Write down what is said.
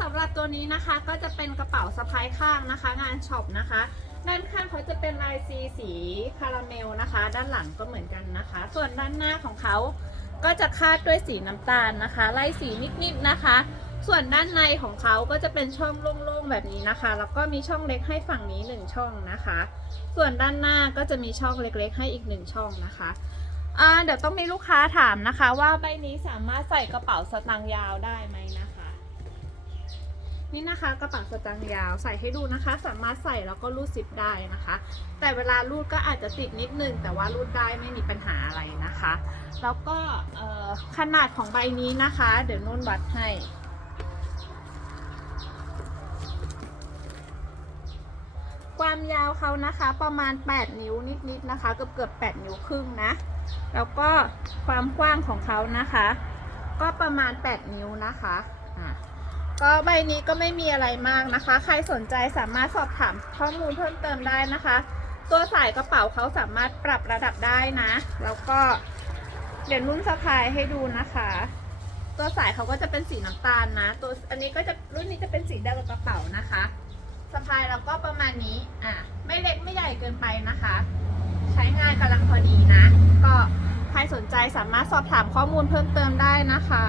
สำหรับตัวนี้นะคะก็จะเป็นกระเป๋าสะพายข้างนะคะ งานช็อปนะคะ ด้านข้างเขาจะเป็นลายซีสีคาราเมลนะคะ ด้านหลังก็เหมือนกันนะคะ ส่วนด้านหน้าของเขาก็จะคาดด้วยสีน้ำตาลนะคะ ไล่สีนิดๆนะคะ ส่วนด้านในของเขาก็จะเป็นช่องโล่งๆแบบนี้นะคะ แล้วก็มีช่องเล็กให้ฝั่งนี้หนึ่งช่องนะคะ ส่วนด้านหน้าก็จะมีช่องเล็กๆ ให้อีกหนึ่งช่องนะคะเดี๋ยวต้องมีลูกค้าถามนะคะ ว่าใบนี้สามารถใส่กระเป๋าสตางค์ยาวได้ไหมนะคะ นี่นะคะกระเป๋าสตางค์ยาวใส่ให้ดูนะคะ สามารถใส่แล้วก็รูดซิปได้นะคะ แต่เวลารูดก็อาจจะติดนิดนึง แต่ว่ารูดได้ไม่มีปัญหาอะไรนะคะ แล้วก็ขนาดของใบนี้นะคะ เดี๋ยวนุ่นวัดให้ความยาวเขานะคะประมาณ 8 นิ้วนิดๆนะคะเกือบเกือบ8นิ้วครึ่งนะ แล้วก็ความกว้างของเขานะคะ ก็ประมาณ 8 นิ้วนะคะอะ ก็ใบนี้ก็ไม่มีอะไรมากนะคะ ใครสนใจสามารถสอบถามข้อมูลเพิ่มเติมได้นะคะ ตัวสายกระเป๋าเขาสามารถปรับระดับได้นะ แล้วก็เดี๋ยวนุ่นสะพายให้ดูนะคะ ตัวสายเขาก็จะเป็นสีน้ำตาลนะ ตัวอันนี้ก็จะรุ่นนี้จะเป็นสีเดียวกับกระเป๋านะคะสะพายแล้วก็ประมาณนี้อะไม่เล็กไม่ใหญ่เกินไปนะคะ ใช้งานกำลังพอดีนะ ก็ใครสนใจสามารถสอบถามข้อมูลเพิ่มเติมได้นะคะ